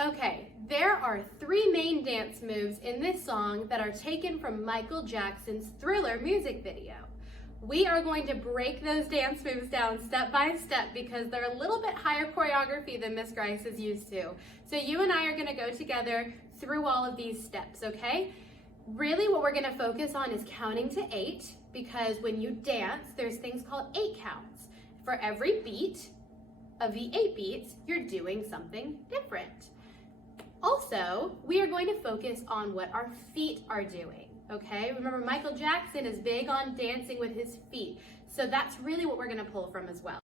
Okay, there are 3 main dance moves in this song that are taken from Michael Jackson's Thriller music video. We are going to break those dance moves down step by step because they're a little bit higher choreography than Miss Grice is used to. So you and I are gonna go together through all of these steps, okay? Really what we're gonna focus on is counting to 8 because when you dance, there's things called 8 counts. For every beat of the 8 beats, you're doing something different. Also, we are going to focus on what our feet are doing, okay? Remember, Michael Jackson is big on dancing with his feet, so that's really what we're gonna pull from as well.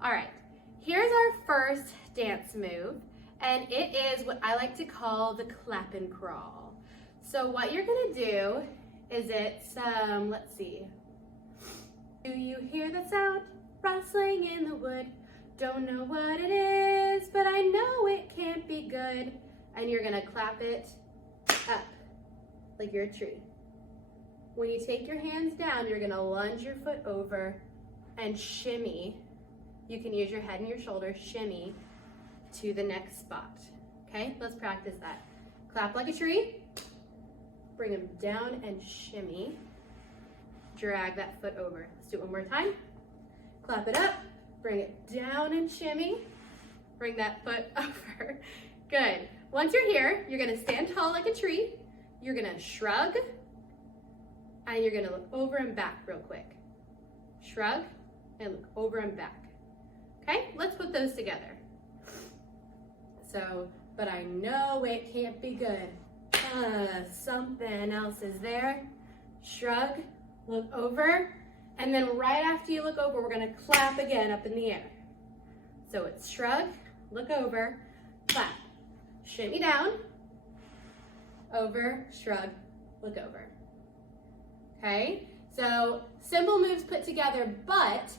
All right, here's our first dance move, and it is what I like to call the clap and crawl. So what you're gonna do is let's see. Do you hear the sound? Rustling in the wood, don't know what it is, but I know it can't be good. And you're gonna clap it up like you're a tree. When you take your hands down, you're gonna lunge your foot over and shimmy. You can use your head and your shoulders, shimmy to the next spot. Okay, let's practice that. Clap like a tree, bring them down and shimmy. Drag that foot over. Let's do it one more time. Clap it up, bring it down and shimmy. Bring that foot over. Good. Once you're here, you're gonna stand tall like a tree. You're gonna shrug, and you're gonna look over and back real quick. Shrug, and look over and back. Okay, let's put those together. So, but I know it can't be good. Something else is there. Shrug, look over. And then right after you look over, we're gonna clap again up in the air. So it's shrug, look over, clap. Shimmy down, over, shrug, look over. Okay, so simple moves put together, but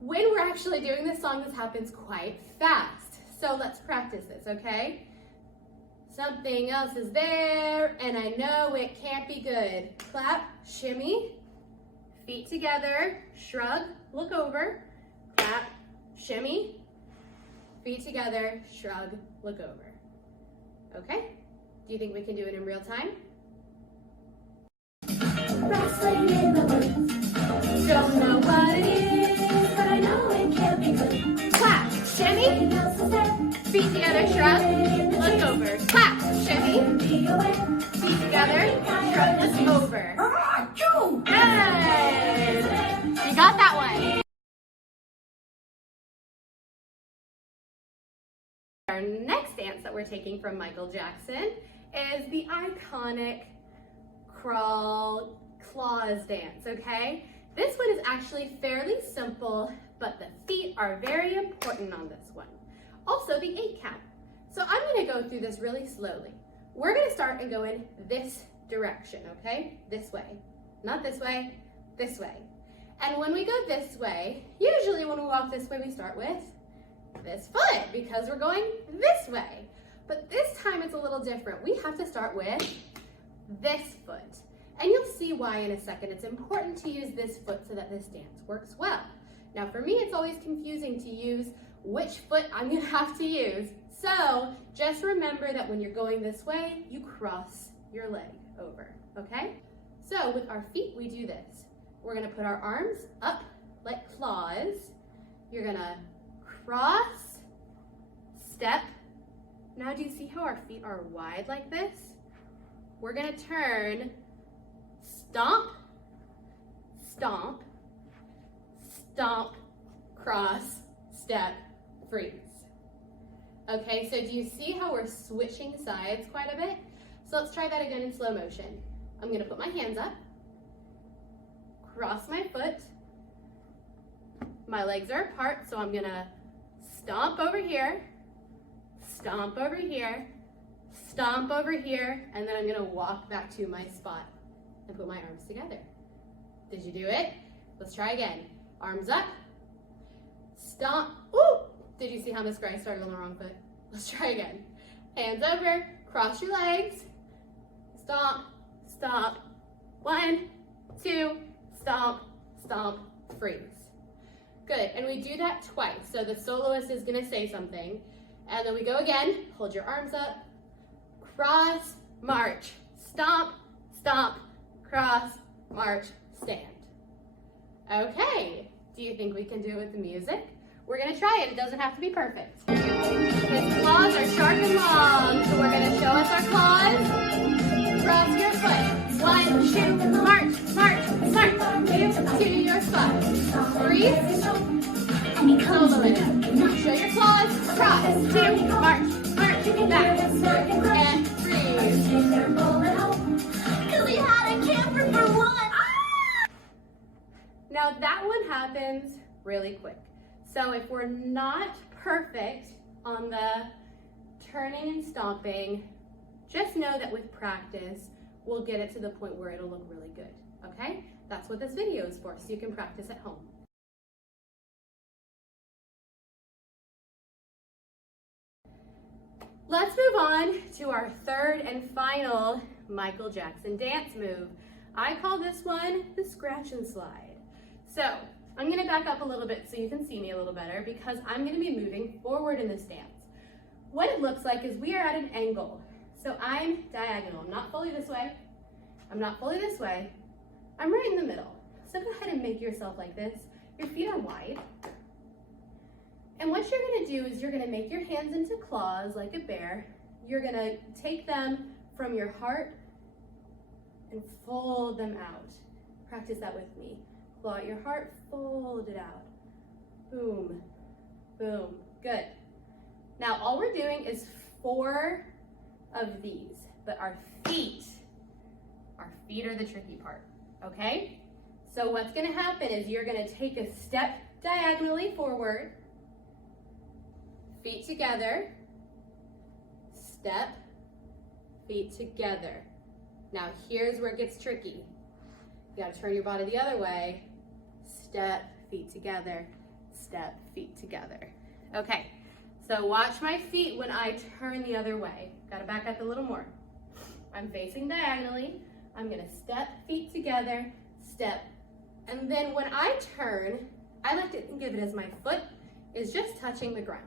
when we're actually doing this song, this happens quite fast. So let's practice this, okay? Something else is there, and I know it can't be good. Clap, shimmy. Feet together, shrug, look over, clap, shimmy, feet together, shrug, look over. Okay? Do you think we can do it in real time? Rustling in the woods, don't know what it is, but I know it can't be good. Clap, shimmy, feet together, shrug, look over, clap, shimmy, feet together, shrug, look over. Good! You got that one. Our next dance that we're taking from Michael Jackson is the iconic crawl claws dance, okay? This one is actually fairly simple, but the feet are very important on this one. Also the 8 count. So I'm gonna go through this really slowly. We're gonna start and go in this direction, okay? This way. Not this way, this way. And when we go this way, usually when we walk this way, we start with this foot because we're going this way. But this time it's a little different. We have to start with this foot. And you'll see why in a second. It's important to use this foot so that this dance works well. Now for me, it's always confusing to use which foot I'm gonna have to use. So just remember that when you're going this way, you cross your leg over, okay? So with our feet, we do this. We're gonna put our arms up like claws. You're gonna cross, step. Now do you see how our feet are wide like this? We're gonna turn, stomp, stomp, stomp, cross, step, freeze. Okay, so do you see how we're switching sides quite a bit? So let's try that again in slow motion. I'm gonna put my hands up, cross my foot, my legs are apart, so I'm gonna stomp over here, stomp over here, stomp over here, and then I'm gonna walk back to my spot and put my arms together. Did you do it? Let's try again. Arms up, stomp, ooh! Did you see how Miss Grice started on the wrong foot? Let's try again. Hands over, cross your legs, stomp, stomp, 1, 2, stomp, stomp, freeze. Good, and we do that twice. So the soloist is gonna say something, and then we go again, hold your arms up, cross, march, stomp, stomp, cross, march, stand. Okay, do you think we can do it with the music? We're gonna try it, it doesn't have to be perfect. His claws are sharp and long, so we're gonna show us our claws. Cross your foot, 1, 2, march, march, march, move to your spot. Freeze, solo it. Show your claws, cross, 2, march, march, back, and freeze. Cause we had a camper for one. Now that one happens really quick. So if we're not perfect on the turning and stomping, just know that with practice, we'll get it to the point where it'll look really good, okay? That's what this video is for, so you can practice at home. Let's move on to our third and final Michael Jackson dance move. I call this one the scratch and slide. So I'm gonna back up a little bit so you can see me a little better because I'm gonna be moving forward in this dance. What it looks like is we are at an angle. So I'm diagonal. I'm not fully this way. I'm not fully this way. I'm right in the middle. So go ahead and make yourself like this. Your feet are wide. And what you're gonna do is you're gonna make your hands into claws like a bear. You're gonna take them from your heart and fold them out. Practice that with me. Claw at your heart, fold it out. Boom, boom, good. Now all we're doing is 4 of these, but our feet are the tricky part, okay? So what's gonna happen is you're gonna take a step diagonally forward, feet together, step, feet together. Now here's where it gets tricky. You gotta turn your body the other way, step, feet together, step, feet together. Okay, so watch my feet when I turn the other way. Gotta back up a little more. I'm facing diagonally. I'm gonna step, feet together, step. And then when I turn, I like to think of it as my foot is just touching the ground.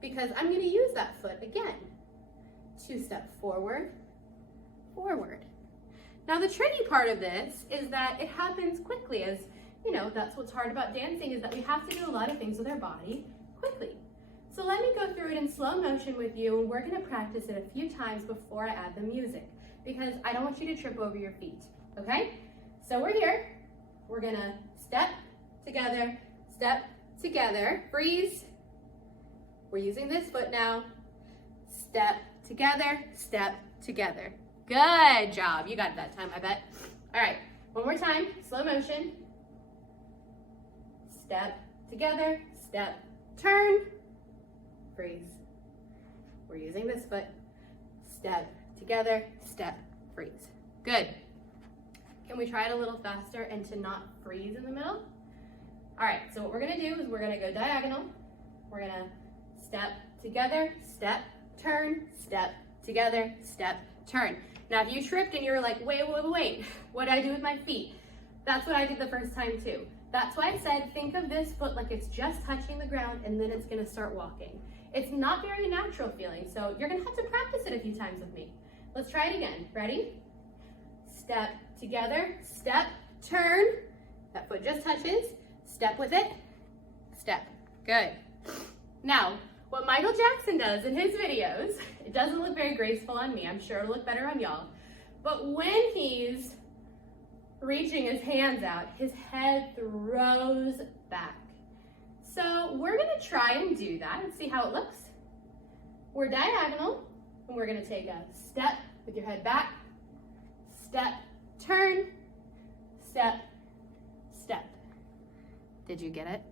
Because I'm gonna use that foot again to step forward, forward. Now the tricky part of this is that it happens quickly, as you know, that's what's hard about dancing is that we have to do a lot of things with our body quickly. So let me go through it in slow motion with you, and we're gonna practice it a few times before I add the music, because I don't want you to trip over your feet, okay? So we're here, we're gonna step together, freeze. We're using this foot now, step together, step together. Good job, you got it that time, I bet. All right, one more time, slow motion. Step together, step, turn, freeze. We're using this foot, step together, step, freeze. Good. Can we try it a little faster and to not freeze in the middle? All right, so what we're gonna do is we're gonna go diagonal. We're gonna step together, step, turn, step together, step, turn. Now, if you tripped and you were like, wait, what do I do with my feet? That's what I did the first time too. That's why I said, think of this foot like it's just touching the ground and then it's gonna start walking. It's not very natural feeling, so you're gonna have to practice it a few times with me. Let's try it again. Ready? Step together, step, turn. That foot just touches. Step with it, step. Good. Now, what Michael Jackson does in his videos, it doesn't look very graceful on me. I'm sure it'll look better on y'all. But when he's reaching his hands out, his head throws back. So we're gonna try and do that and see how it looks. We're diagonal, and we're gonna take a step with your head back, step, turn, step, step. Did you get it?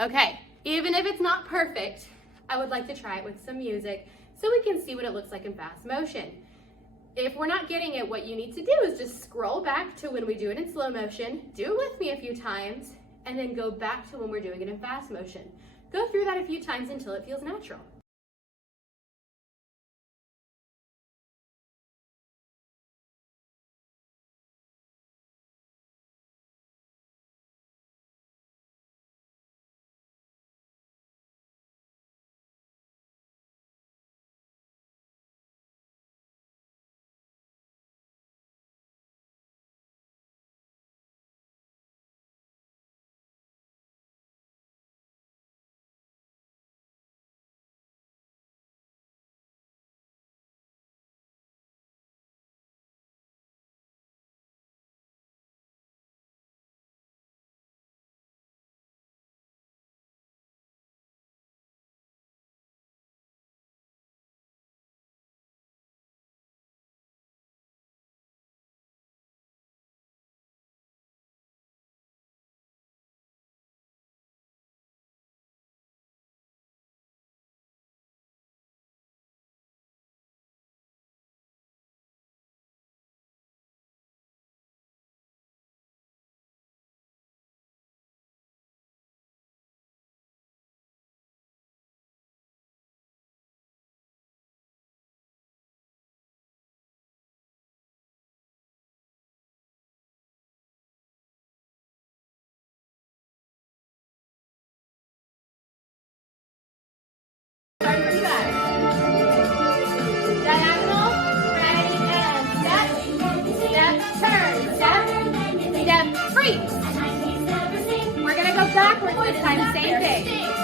Okay, even if it's not perfect, I would like to try it with some music so we can see what it looks like in fast motion. If we're not getting it, what you need to do is just scroll back to when we do it in slow motion, do it with me a few times, and then go back to when we're doing it in fast motion. Go through that a few times until it feels natural. Quiz time, same thing.